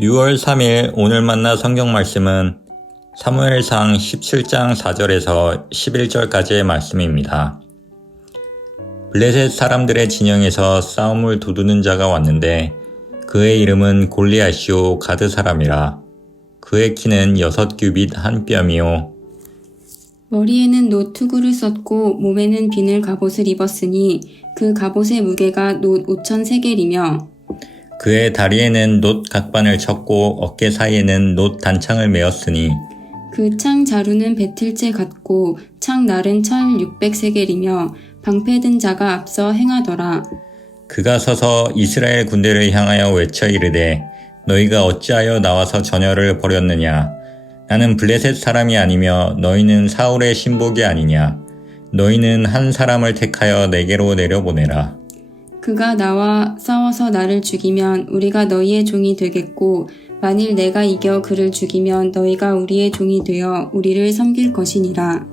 6월 3일 오늘 만나 성경 말씀은 사무엘상 17장 4절에서 11절까지의 말씀입니다. 블레셋 사람들의 진영에서 싸움을 두드는 자가 왔는데 그의 이름은 골리앗이요 가드 사람이라. 그의 키는 6규빗 한 뼘이요 머리에는 놋 투구를 썼고 몸에는 비늘 갑옷을 입었으니 그 갑옷의 무게가 놋 5,000세겔이며 그의 다리에는 놋 각반을 쳤고 어깨 사이에는 놋 단창을 메었으니 그 창 자루는 배틀째 같고 창 날은 철 600세겔이며 방패 든 자가 앞서 행하더라. 그가 서서 이스라엘 군대를 향하여 외쳐 이르되 너희가 어찌하여 나와서 전열을 벌였느냐. 나는 블레셋 사람이 아니며 너희는 사울의 신복이 아니냐. 너희는 한 사람을 택하여 내게로 내려보내라. 그가 나와 싸워서 나를 죽이면 우리가 너희의 종이 되겠고 만일 내가 이겨 그를 죽이면 너희가 우리의 종이 되어 우리를 섬길 것이니라.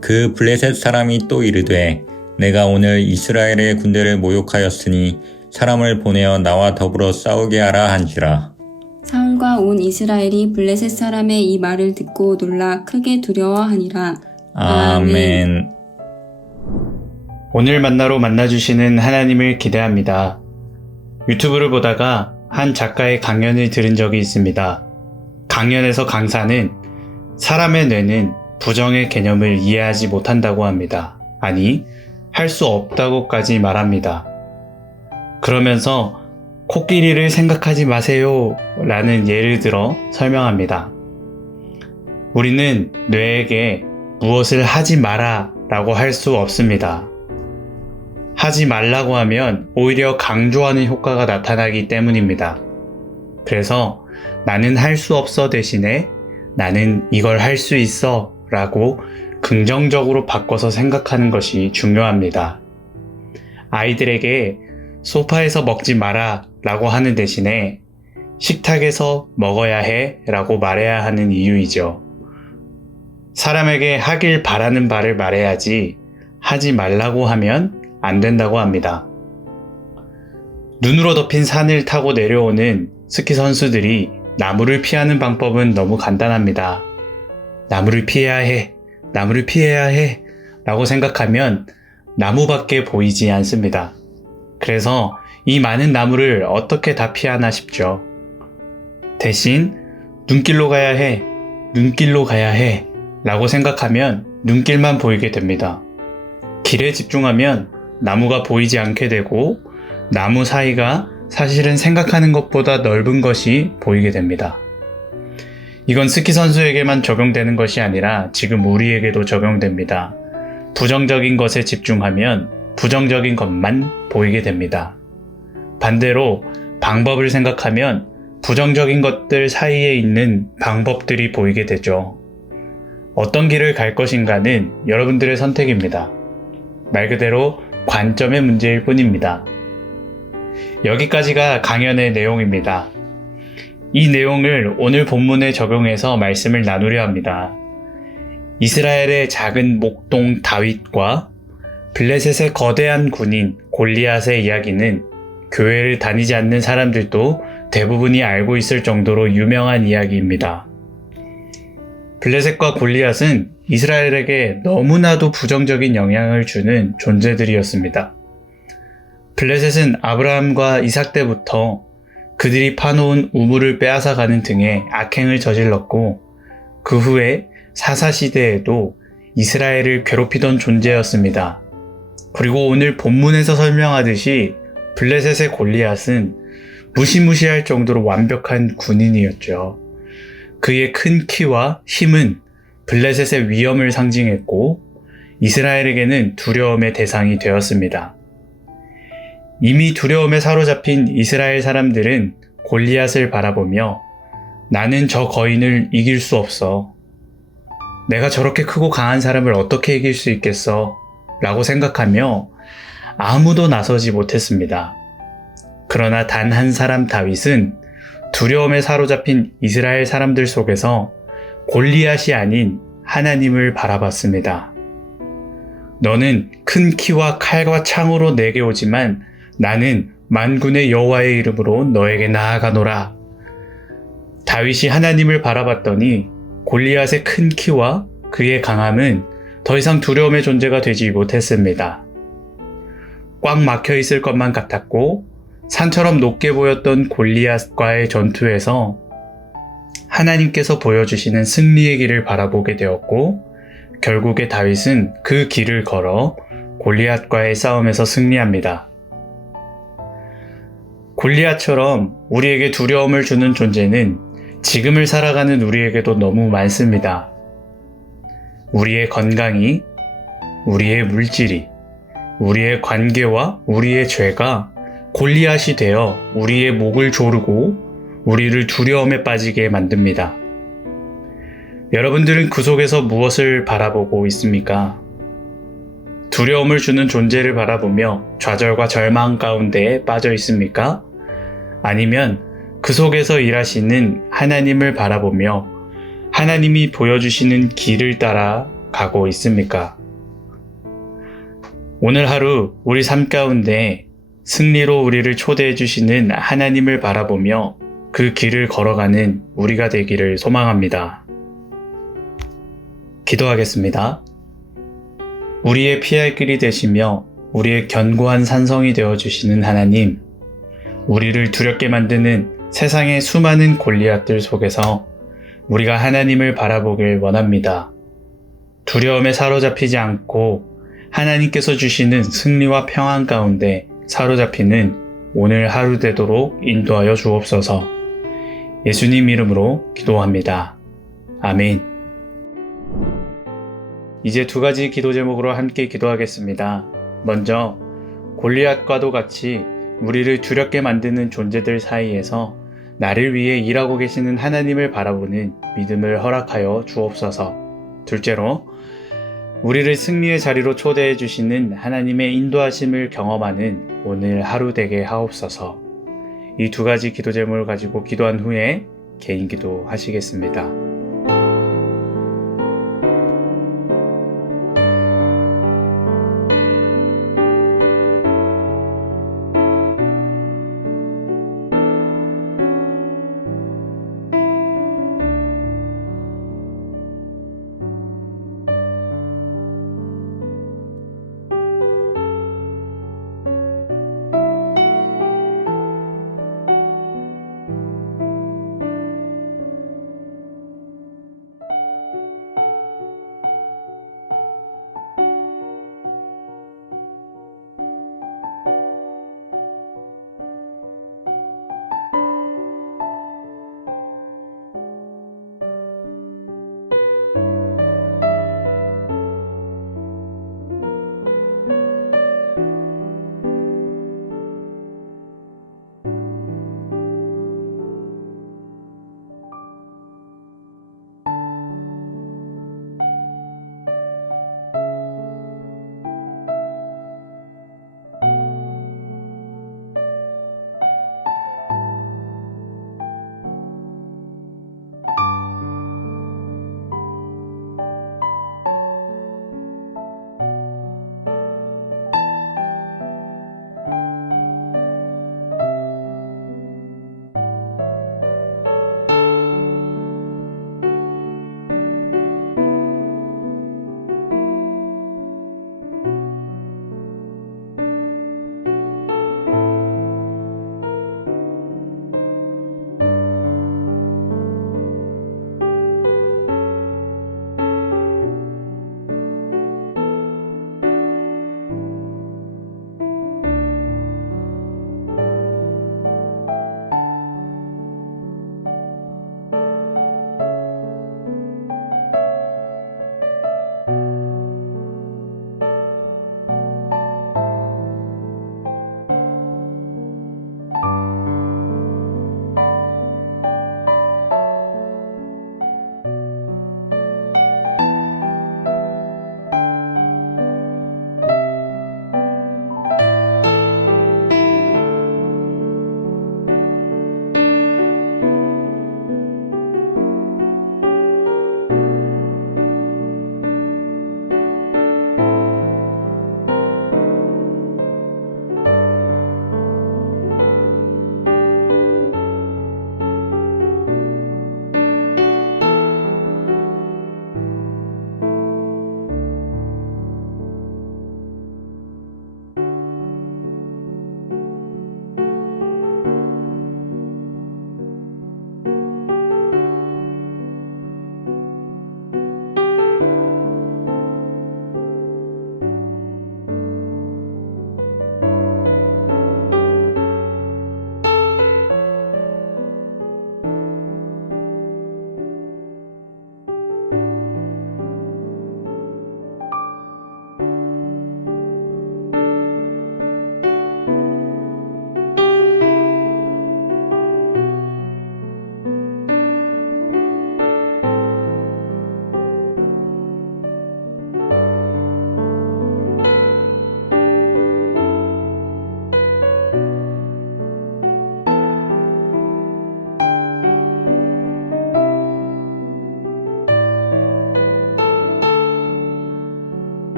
그 블레셋 사람이 또 이르되 내가 오늘 이스라엘의 군대를 모욕하였으니 사람을 보내어 나와 더불어 싸우게 하라 한지라. 사울과 온 이스라엘이 블레셋 사람의 이 말을 듣고 놀라 크게 두려워하니라. 아멘. 오늘 만나로 만나주시는 하나님을 기대합니다. 유튜브를 보다가 한 작가의 강연을 들은 적이 있습니다. 강연에서 강사는 사람의 뇌는 부정의 개념을 이해하지 못한다고 합니다. 아니, 할 수 없다고까지 말합니다. 그러면서 코끼리를 생각하지 마세요 라는 예를 들어 설명합니다. 우리는 뇌에게 무엇을 하지 마라 라고 할 수 없습니다. 하지 말라고 하면 오히려 강조하는 효과가 나타나기 때문입니다. 그래서 나는 할 수 없어 대신에 나는 이걸 할 수 있어 라고 긍정적으로 바꿔서 생각하는 것이 중요합니다. 아이들에게 소파에서 먹지 마라 라고 하는 대신에 식탁에서 먹어야 해 라고 말해야 하는 이유이죠. 사람에게 하길 바라는 바를 말해야지 하지 말라고 하면 안 된다고 합니다. 눈으로 덮인 산을 타고 내려오는 스키 선수들이 나무를 피하는 방법은 너무 간단합니다. 나무를 피해야 해, 나무를 피해야 해 라고 생각하면 나무밖에 보이지 않습니다. 그래서 이 많은 나무를 어떻게 다 피하나 싶죠. 대신 눈길로 가야 해, 눈길로 가야 해 라고 생각하면 눈길만 보이게 됩니다. 길에 집중하면 나무가 보이지 않게 되고 나무 사이가 사실은 생각하는 것보다 넓은 것이 보이게 됩니다. 이건 스키 선수에게만 적용되는 것이 아니라 지금 우리에게도 적용됩니다. 부정적인 것에 집중하면 부정적인 것만 보이게 됩니다. 반대로 방법을 생각하면 부정적인 것들 사이에 있는 방법들이 보이게 되죠. 어떤 길을 갈 것인가는 여러분들의 선택입니다. 말 그대로 관점의 문제일 뿐입니다. 여기까지가 강연의 내용입니다. 이 내용을 오늘 본문에 적용해서 말씀을 나누려 합니다. 이스라엘의 작은 목동 다윗과 블레셋의 거대한 군인 골리앗의 이야기는 교회를 다니지 않는 사람들도 대부분이 알고 있을 정도로 유명한 이야기입니다. 블레셋과 골리앗은 이스라엘에게 너무나도 부정적인 영향을 주는 존재들이었습니다. 블레셋은 아브라함과 이삭 때부터 그들이 파놓은 우물을 빼앗아가는 등의 악행을 저질렀고 그 후에 사사시대에도 이스라엘을 괴롭히던 존재였습니다. 그리고 오늘 본문에서 설명하듯이 블레셋의 골리앗은 무시무시할 정도로 완벽한 군인이었죠. 그의 큰 키와 힘은 블레셋의 위엄을 상징했고 이스라엘에게는 두려움의 대상이 되었습니다. 이미 두려움에 사로잡힌 이스라엘 사람들은 골리앗을 바라보며 나는 저 거인을 이길 수 없어. 내가 저렇게 크고 강한 사람을 어떻게 이길 수 있겠어? 라고 생각하며 아무도 나서지 못했습니다. 그러나 단 한 사람 다윗은 두려움에 사로잡힌 이스라엘 사람들 속에서 골리앗이 아닌 하나님을 바라봤습니다. 너는 큰 키와 칼과 창으로 내게 오지만 나는 만군의 여호와의 이름으로 너에게 나아가노라. 다윗이 하나님을 바라봤더니 골리앗의 큰 키와 그의 강함은 더 이상 두려움의 존재가 되지 못했습니다. 꽉 막혀 있을 것만 같았고 산처럼 높게 보였던 골리앗과의 전투에서 하나님께서 보여주시는 승리의 길을 바라보게 되었고 결국에 다윗은 그 길을 걸어 골리앗과의 싸움에서 승리합니다. 골리앗처럼 우리에게 두려움을 주는 존재는 지금을 살아가는 우리에게도 너무 많습니다. 우리의 건강이, 우리의 물질이, 우리의 관계와 우리의 죄가 골리앗이 되어 우리의 목을 조르고 우리를 두려움에 빠지게 만듭니다. 여러분들은 그 속에서 무엇을 바라보고 있습니까? 두려움을 주는 존재를 바라보며 좌절과 절망 가운데에 빠져 있습니까? 아니면 그 속에서 일하시는 하나님을 바라보며 하나님이 보여주시는 길을 따라 가고 있습니까? 오늘 하루 우리 삶 가운데 승리로 우리를 초대해 주시는 하나님을 바라보며 그 길을 걸어가는 우리가 되기를 소망합니다. 기도하겠습니다. 우리의 피할 길이 되시며 우리의 견고한 산성이 되어주시는 하나님, 우리를 두렵게 만드는 세상의 수많은 골리앗들 속에서 우리가 하나님을 바라보길 원합니다. 두려움에 사로잡히지 않고 하나님께서 주시는 승리와 평안 가운데 사로잡히는 오늘 하루 되도록 인도하여 주옵소서. 예수님 이름으로 기도합니다. 아멘. 이제 두 가지 기도 제목으로 함께 기도하겠습니다. 먼저 골리앗과도 같이 우리를 두렵게 만드는 존재들 사이에서 나를 위해 일하고 계시는 하나님을 바라보는 믿음을 허락하여 주옵소서. 둘째로 우리를 승리의 자리로 초대해 주시는 하나님의 인도하심을 경험하는 오늘 하루 되게 하옵소서. 이 두 가지 기도 제목을 가지고 기도한 후에 개인 기도 하시겠습니다.